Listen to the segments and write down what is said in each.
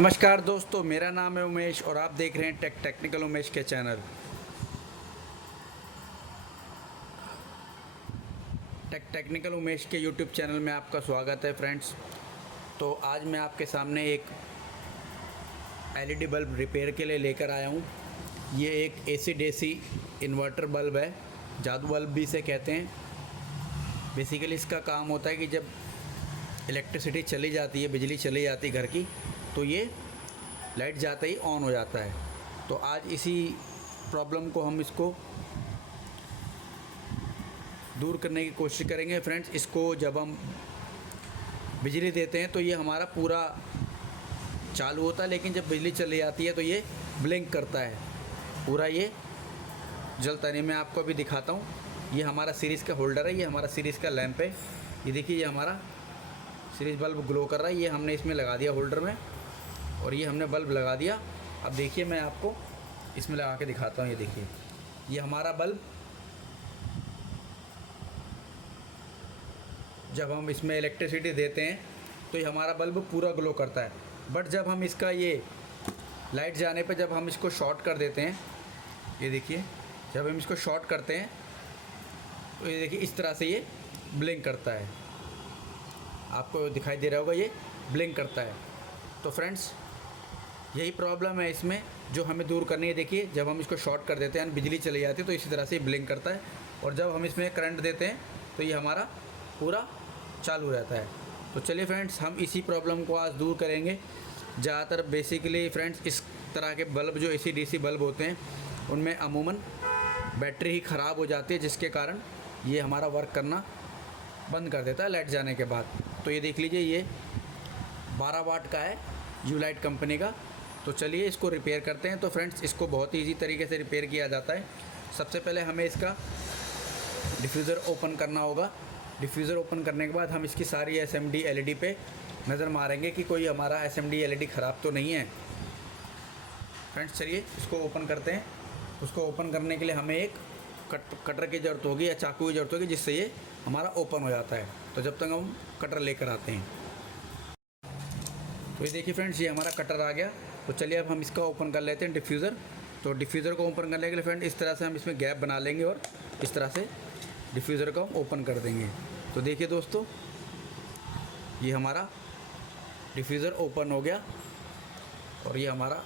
नमस्कार दोस्तों, मेरा नाम है उमेश और आप देख रहे हैं टेक्निकल उमेश के चैनल। टेक्निकल उमेश के यूट्यूब चैनल में आपका स्वागत है फ्रेंड्स। तो आज मैं आपके सामने एक एलईडी बल्ब रिपेयर के लिए लेकर आया हूँ। ये एक एसी डीसी इन्वर्टर बल्ब है, जादू बल्ब भी इसे कहते हैं। बेसिकली इसका काम होता है कि जब इलेक्ट्रिसिटी चली जाती है, बिजली चली जाती है घर की, तो ये लाइट जाते ही ऑन हो जाता है। तो आज इसी प्रॉब्लम को हम इसको दूर करने की कोशिश करेंगे फ्रेंड्स। इसको जब हम बिजली देते हैं तो ये हमारा पूरा चालू होता है, लेकिन जब बिजली चली जाती है तो ये ब्लिंक करता है, पूरा ये जलता नहीं। मैं आपको अभी दिखाता हूँ। ये हमारा सीरीज़ का होल्डर है, ये हमारा सीरीज़ का लैंप है। ये देखिए, ये हमारा सीरीज़ बल्ब ग्लो कर रहा है। ये हमने इसमें लगा दिया होल्डर में, और ये हमने बल्ब लगा दिया। अब देखिए, मैं आपको इसमें लगा के दिखाता हूँ। ये देखिए, ये हमारा बल्ब, जब हम इसमें इलेक्ट्रिसिटी देते हैं तो ये हमारा बल्ब पूरा ग्लो करता है। बट जब हम इसका ये लाइट जाने पे जब हम इसको शॉर्ट कर देते हैं, ये देखिए, जब हम इसको शॉर्ट करते हैं तो ये देखिए इस तरह से ये ब्लिंक करता है। आपको दिखाई दे रहा होगा, ये ब्लिंक करता है। तो फ्रेंड्स, यही प्रॉब्लम है इसमें जो हमें दूर करनी है। देखिए, जब हम इसको शॉर्ट कर देते हैं, बिजली चली जाती है, तो इसी तरह से ब्लिंक करता है। और जब हम इसमें करंट देते हैं तो ये हमारा पूरा चालू रहता है। तो चलिए फ्रेंड्स, हम इसी प्रॉब्लम को आज दूर करेंगे। ज़्यादातर बेसिकली फ्रेंड्स, इस तरह के बल्ब जो एसी डीसी बल्ब होते हैं, उनमें अमूमन बैटरी ही ख़राब हो जाती है, जिसके कारण ये हमारा वर्क करना बंद कर देता है लाइट जाने के बाद। तो ये देख लीजिए, ये 12 वाट का है, यूलाइट कंपनी का। तो चलिए इसको रिपेयर करते हैं। तो फ्रेंड्स, इसको बहुत ही ईजी तरीके से रिपेयर किया जाता है। सबसे पहले हमें इसका डिफ्यूज़र ओपन करना होगा। डिफ्यूज़र ओपन करने के बाद हम इसकी सारी एसएमडी एलईडी पे नज़र मारेंगे कि कोई हमारा एसएमडी एलईडी ख़राब तो नहीं है। फ्रेंड्स, चलिए इसको ओपन करते हैं। उसको ओपन करने के लिए हमें एक कटर की ज़रूरत होगी या चाकू की ज़रूरत होगी, जिससे ये हमारा ओपन हो जाता है। तो जब तक हम कटर लेकर आते हैं, तो ये देखिए फ्रेंड्स, ये हमारा कटर आ गया। तो चलिए अब हम इसका ओपन कर लेते हैं डिफ्यूज़र। तो डिफ्यूज़र को ओपन करने के लिए फ्रेंड इस तरह से हम इसमें गैप बना लेंगे और इस तरह से डिफ्यूज़र को हम ओपन कर देंगे। तो देखिए दोस्तों, ये हमारा डिफ्यूज़र ओपन हो गया, और ये हमारा,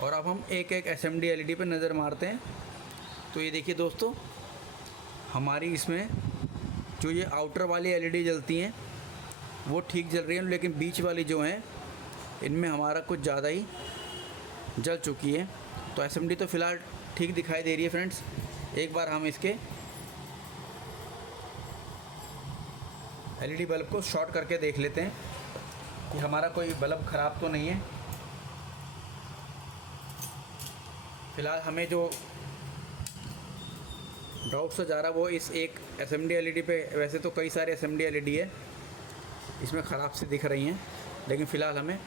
और अब हम एक एक एसएमडी एलईडी पे नज़र मारते हैं। तो ये देखिए दोस्तों, हमारी इसमें जो ये आउटर वाली एलईडी जलती हैं वो ठीक जल रही हैं, लेकिन बीच वाली जो हैं इनमें हमारा कुछ ज़्यादा ही जल चुकी है। तो एसएमडी तो फ़िलहाल ठीक दिखाई दे रही है फ्रेंड्स। एक बार हम इसके एलईडी बल्ब को शॉर्ट करके देख लेते हैं कि हमारा कोई बल्ब ख़राब तो नहीं है। फ़िलहाल हमें जो डाउट से जा रहा है वो इस एक एसएमडी एलईडी पे, वैसे तो कई सारे एसएमडी एलईडी है इसमें ख़राब से दिख रही हैं, लेकिन फ़िलहाल हमें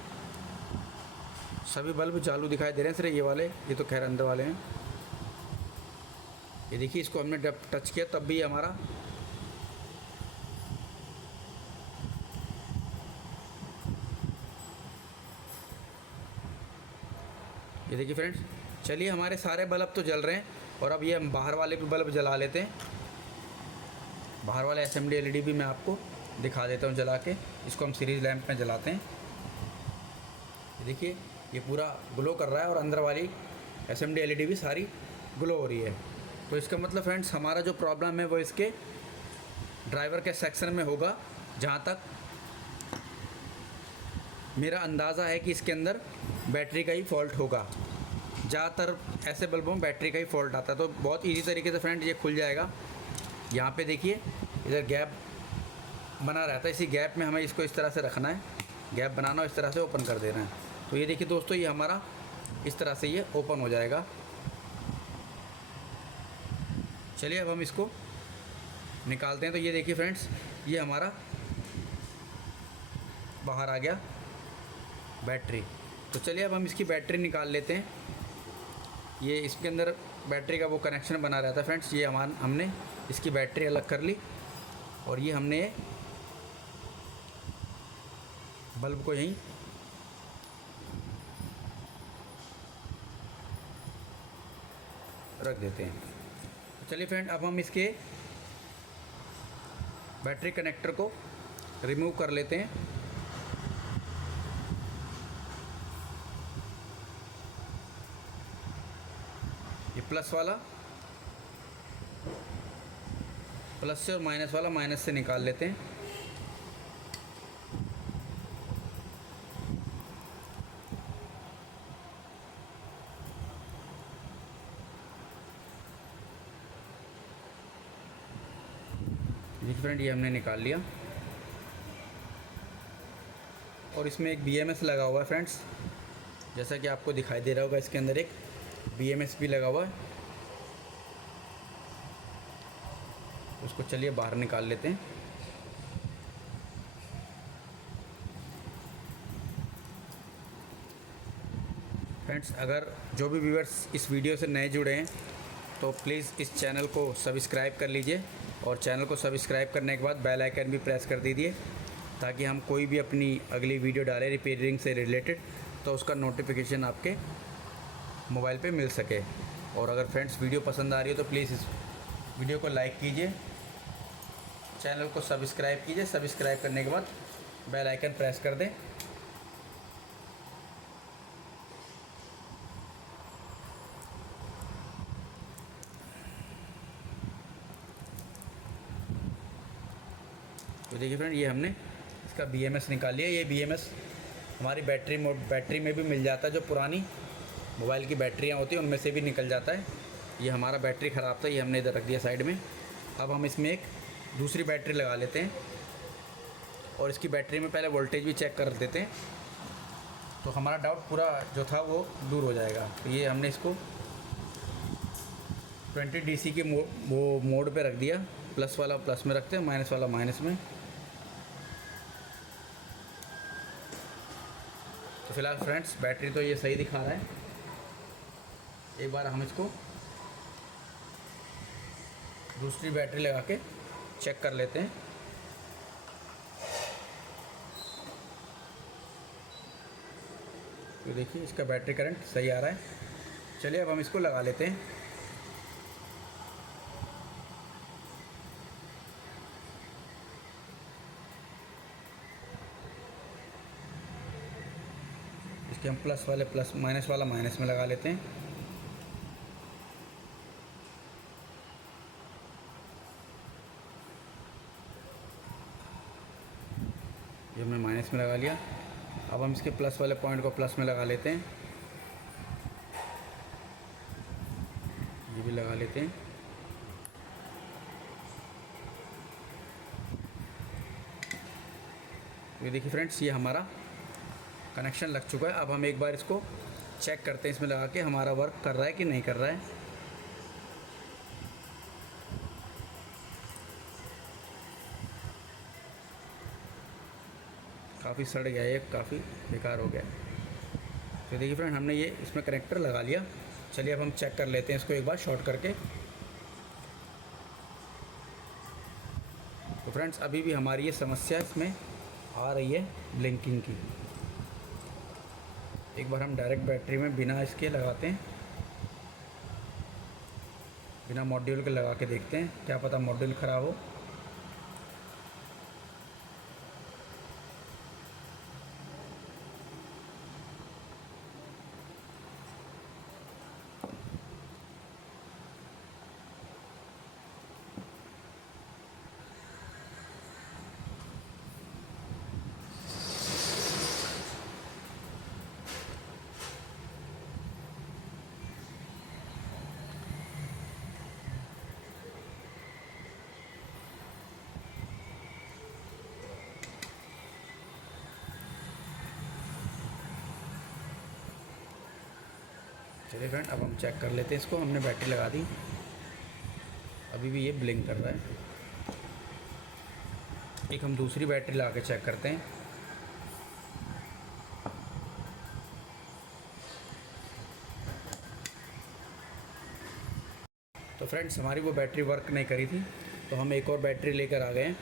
सभी बल्ब चालू दिखाई दे रहे हैं। सिर्फ ये वाले, ये तो खैर अंदर वाले हैं। ये देखिए, इसको हमने जब टच किया तब भी हमारा ये देखिए फ्रेंड्स, चलिए हमारे सारे बल्ब तो जल रहे हैं, और अब ये हम बाहर वाले भी बल्ब जला लेते हैं। बाहर वाले एसएमडी एलईडी भी मैं आपको दिखा देता हूँ जला के। इसको हम सीरीज़ लैंप में जलाते हैं। ये देखिए, ये पूरा ग्लो कर रहा है, और अंदर वाली एसएमडी एलईडी भी सारी ग्लो हो रही है। तो इसका मतलब फ्रेंड्स, हमारा जो प्रॉब्लम है वो इसके ड्राइवर के सेक्शन में होगा। जहाँ तक मेरा अंदाज़ा है कि इसके अंदर बैटरी का ही फॉल्ट होगा। ज़्यादातर ऐसे बल्बों में बैटरी का ही फॉल्ट आता है। तो बहुत इजी तरीके से फ्रेंड ये खुल जाएगा। यहाँ पे देखिए, इधर गैप बना रहता है, इसी गैप में हमें इसको इस तरह से रखना है, गैप बनाना और इस तरह से ओपन कर देना है। तो ये देखिए दोस्तों, ये हमारा इस तरह से ये ओपन हो जाएगा। चलिए अब हम इसको निकालते हैं। तो ये देखिए फ्रेंड्स, ये हमारा बाहर आ गया बैटरी। तो चलिए अब हम इसकी बैटरी निकाल लेते हैं। ये इसके अंदर बैटरी का वो कनेक्शन बना रहता है फ्रेंड्स। ये हमने इसकी बैटरी अलग कर ली, और ये हमने बल्ब को यहीं रख देते हैं। तो चलिए फ्रेंड, अब हम इसके बैटरी कनेक्टर को रिमूव कर लेते हैं। ये प्लस वाला प्लस से और माइनस वाला माइनस से निकाल लेते हैं। देखिए फ्रेंड, ये हमने निकाल लिया और इसमें एक BMS लगा हुआ है फ्रेंड्स, जैसा कि आपको दिखाई दे रहा होगा। इसके अंदर एक BMS भी लगा हुआ है। उसको चलिए बाहर निकाल लेते हैं। फ्रेंड्स, अगर जो भी व्यूअर्स इस वीडियो से नए जुड़े हैं तो प्लीज़ इस चैनल को सब्सक्राइब कर लीजिए और चैनल को सब्सक्राइब करने के बाद बेल आइकन भी प्रेस कर दीजिए, ताकि हम कोई भी अपनी अगली वीडियो डालें रिपेयरिंग से रिलेटेड तो उसका नोटिफिकेशन आपके मोबाइल पे मिल सके। और अगर फ्रेंड्स वीडियो पसंद आ रही है तो प्लीज़ इस वीडियो को लाइक कीजिए, चैनल को सब्सक्राइब कीजिए। सब्सक्राइब करने के बाद बेल आइकन प्रेस कर दें। तो देखिए फ्रेंड, ये हमने इसका BMS निकाल लिया। ये BMS हमारी बैटरी में भी मिल जाता है। जो पुरानी मोबाइल की बैटरियाँ होती हैं उनमें से भी निकल जाता है। ये हमारा बैटरी ख़राब था, ये हमने इधर रख दिया साइड में। अब हम इसमें एक दूसरी बैटरी लगा लेते हैं और इसकी बैटरी में पहले वोल्टेज भी चेक कर देते हैं, तो हमारा डाउट पूरा जो था वो दूर हो जाएगा। तो ये हमने इसको 20 DC के मोड पे रख दिया। प्लस वाला प्लस में रखते हैं, माइनस वाला माइनस में। तो फिलहाल फ्रेंड्स, बैटरी तो ये सही दिखा रहा है। एक बार हम इसको दूसरी बैटरी लगा के चेक कर लेते हैं। तो देखिए, इसका बैटरी करंट सही आ रहा है। चलिए अब हम इसको लगा लेते हैं। इसके हम प्लस वाले प्लस, माइनस वाला माइनस में लगा लेते हैं। ये हमने माइनस में लगा लिया। अब हम इसके प्लस वाले पॉइंट को प्लस में लगा लेते हैं। ये भी लगा लेते हैं। ये देखिए फ्रेंड्स, ये हमारा कनेक्शन लग चुका है। अब हम एक बार इसको चेक करते हैं इसमें लगा के, हमारा वर्क कर रहा है कि नहीं कर रहा है। काफ़ी सड़ गया है, काफ़ी बेकार हो गया। तो देखिए फ्रेंड, हमने ये इसमें कनेक्टर लगा लिया। चलिए अब हम चेक कर लेते हैं इसको एक बार शॉर्ट करके। तो फ्रेंड्स, अभी भी हमारी ये समस्या इसमें आ रही है ब्लिंकिंग की। एक बार हम डायरेक्ट बैटरी में बिना इसके लगाते हैं, बिना मॉड्यूल के लगा के देखते हैं, क्या पता मॉड्यूल ख़राब हो। चलिए फ्रेंड, अब हम चेक कर लेते हैं इसको। हमने बैटरी लगा दी, अभी भी ये ब्लिंक कर रहा है। एक हम दूसरी बैटरी लगा के चेक करते हैं। तो फ्रेंड्स, हमारी वो बैटरी वर्क नहीं करी थी, तो हम एक और बैटरी लेकर आ गए हैं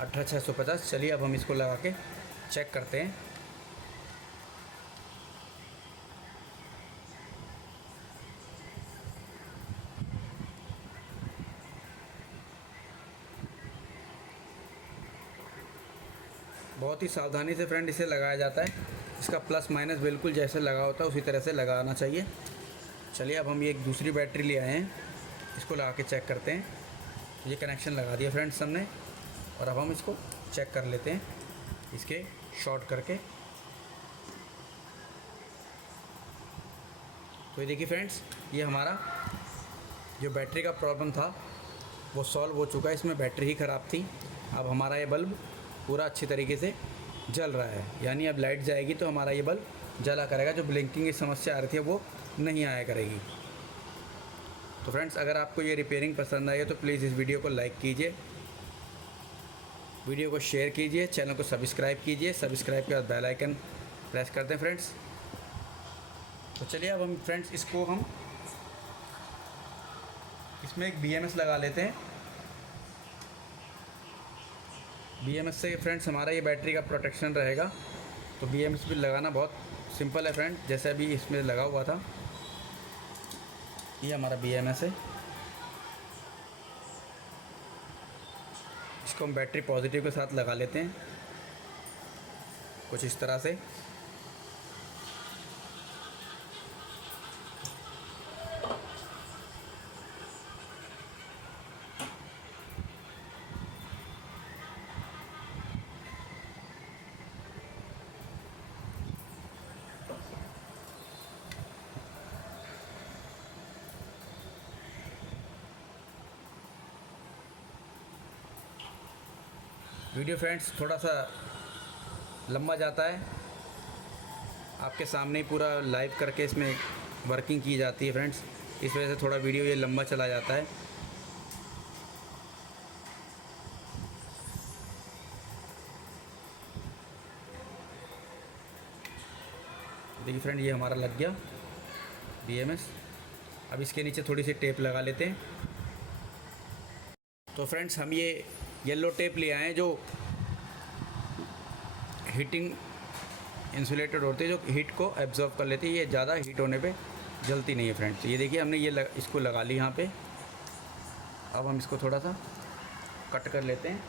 18650। चलिए अब हम इसको लगा के चेक करते हैं। बहुत ही सावधानी से फ्रेंड इसे लगाया जाता है। इसका प्लस माइनस बिल्कुल जैसे लगा होता है उसी तरह से लगाना चाहिए। चलिए अब हम ये एक दूसरी बैटरी ले आए हैं, इसको लगा के चेक करते हैं। ये कनेक्शन लगा दिया फ्रेंड्स हमने, और अब हम इसको चेक कर लेते हैं इसके शॉर्ट करके। तो ये देखिए फ्रेंड्स, ये हमारा जो बैटरी का प्रॉब्लम था वो सॉल्व हो चुका है। इसमें बैटरी ही ख़राब थी। अब हमारा ये बल्ब पूरा अच्छी तरीके से जल रहा है, यानी अब लाइट जाएगी तो हमारा ये बल्ब जला करेगा। जो ब्लिंकिंग की समस्या आ रही थी वो नहीं आया करेगी। तो फ्रेंड्स, अगर आपको ये रिपेयरिंग पसंद आई है तो प्लीज़ इस वीडियो को लाइक कीजिए, वीडियो को शेयर कीजिए, चैनल को सब्सक्राइब कीजिए। सब्सक्राइब के बाद बेल आइकन प्रेस कर दें फ्रेंड्स। तो चलिए अब हम फ्रेंड्स इसमें एक BMS लगा लेते हैं। BMS से फ्रेंड्स हमारा ये बैटरी का प्रोटेक्शन रहेगा। तो BMS भी लगाना बहुत सिंपल है फ्रेंड, जैसे अभी इसमें लगा हुआ था। ये हमारा BMS है। इसको हम बैटरी पॉजिटिव के साथ लगा लेते हैं कुछ इस तरह से। वीडियो फ्रेंड्स थोड़ा सा लंबा जाता है, आपके सामने ही पूरा लाइव करके इसमें वर्किंग की जाती है फ्रेंड्स, इस वजह से थोड़ा वीडियो ये लंबा चला जाता है। देखिए फ्रेंड, ये हमारा लग गया BMS। अब इसके नीचे थोड़ी सी टेप लगा लेते हैं। तो फ्रेंड्स, हम ये येलो टेप ले आए हैं जो हीटिंग इंसुलेटेड होती है, जो हीट को एब्जॉर्ब कर लेती है। ये ज़्यादा हीट होने पे जलती नहीं है फ्रेंड्स। ये देखिए हमने इसको लगा ली यहाँ पे। अब हम इसको थोड़ा सा कट कर लेते हैं।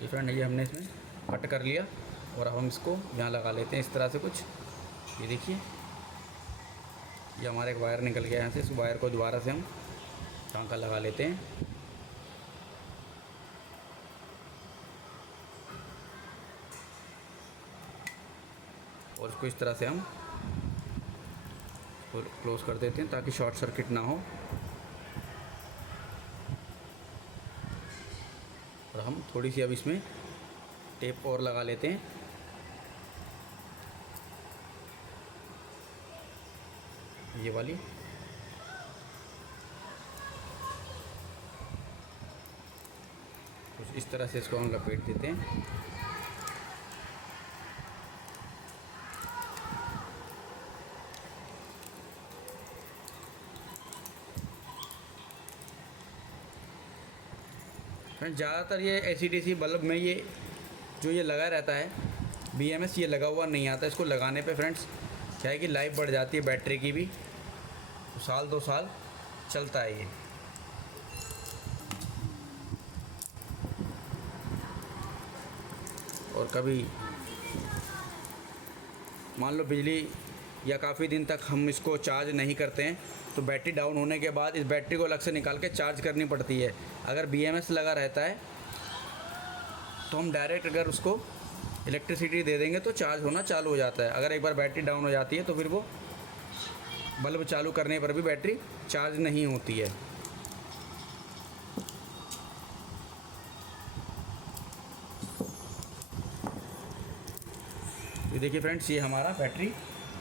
ये फ्रेंड, ये हमने इसमें कट कर लिया और अब हम इसको यहाँ लगा लेते हैं इस तरह से कुछ। ये देखिए, ये हमारा एक वायर निकल गया यहाँ से। इस वायर को दोबारा से हम टांका लगा लेते हैं। और इसको इस तरह से हम क्लोज़ कर देते हैं ताकि शॉर्ट सर्किट ना हो। और हम थोड़ी सी अब इसमें टेप और लगा लेते हैं। ये वाली कुछ इस तरह से इसको हम लपेट देते हैं। फ्रेंड, ज़्यादातर ये AC/DC बल्ब में ये जो ये लगा रहता है BMS, ये लगा हुआ नहीं आता। इसको लगाने पे फ्रेंड्स क्या है कि लाइफ बढ़ जाती है बैटरी की भी, तो साल 2 साल चलता है ये। और कभी मान लो बिजली या काफ़ी दिन तक हम इसको चार्ज नहीं करते हैं तो बैटरी डाउन होने के बाद इस बैटरी को अलग से निकाल के चार्ज करनी पड़ती है। अगर BMS लगा रहता है तो हम डायरेक्ट अगर उसको इलेक्ट्रिसिटी दे देंगे तो चार्ज होना चालू हो जाता है। अगर एक बार बैटरी डाउन हो जाती है तो फिर वो बल्ब चालू करने पर भी बैटरी चार्ज नहीं होती है। ये देखिए फ्रेंड्स, ये हमारा बैटरी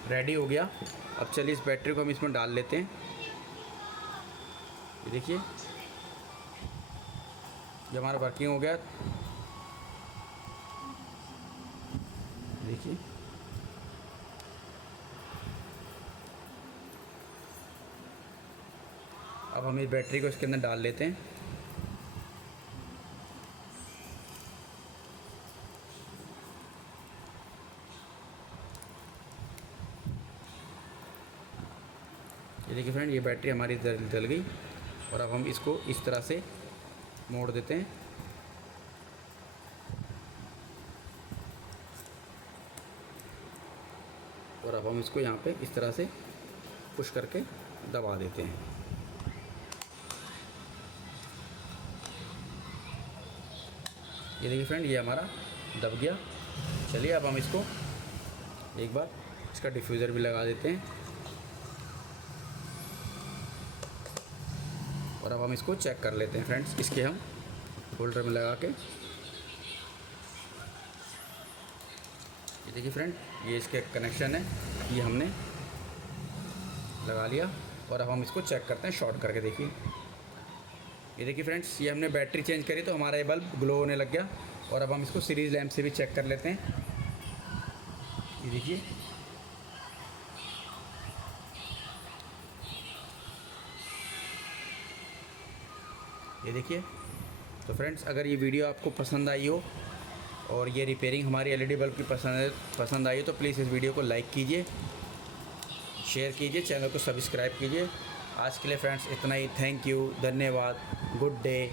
रेडी हो गया। अब चलिए इस बैटरी को हम इसमें डाल लेते हैं। ये देखिए, ये हमारा वर्किंग हो गया। देखिए, अब हम इस बैटरी को इसके अंदर डाल लेते हैं। ये देखिए फ्रेंड, ये बैटरी हमारी जल गई। और अब हम इसको इस तरह से मोड़ देते हैं। और अब हम इसको यहाँ पे इस तरह से पुश करके दबा देते हैं। ये देखिए फ्रेंड, ये हमारा दब गया। चलिए अब हम इसको एक बार इसका डिफ्यूज़र भी लगा देते हैं। और अब हम इसको चेक कर लेते हैं फ्रेंड्स, इसके हम होल्डर में लगा के। ये देखिए फ्रेंड, ये इसके कनेक्शन है, ये हमने लगा लिया। और अब हम इसको चेक करते हैं शॉर्ट करके। देखिए, ये देखिए फ्रेंड्स, ये हमने बैटरी चेंज करी तो हमारा ये बल्ब ग्लो होने लग गया। और अब हम इसको सीरीज़ लैंप से भी चेक कर लेते हैं। ये देखिए, ये देखिए। तो फ्रेंड्स, अगर ये वीडियो आपको पसंद आई हो और ये रिपेयरिंग हमारी एलईडी बल्ब की पसंद आई हो तो प्लीज़ इस वीडियो को लाइक कीजिए, शेयर कीजिए, चैनल को सब्सक्राइब कीजिए। आज के लिए फ्रेंड्स इतना ही। थैंक यू, धन्यवाद, गुड डे।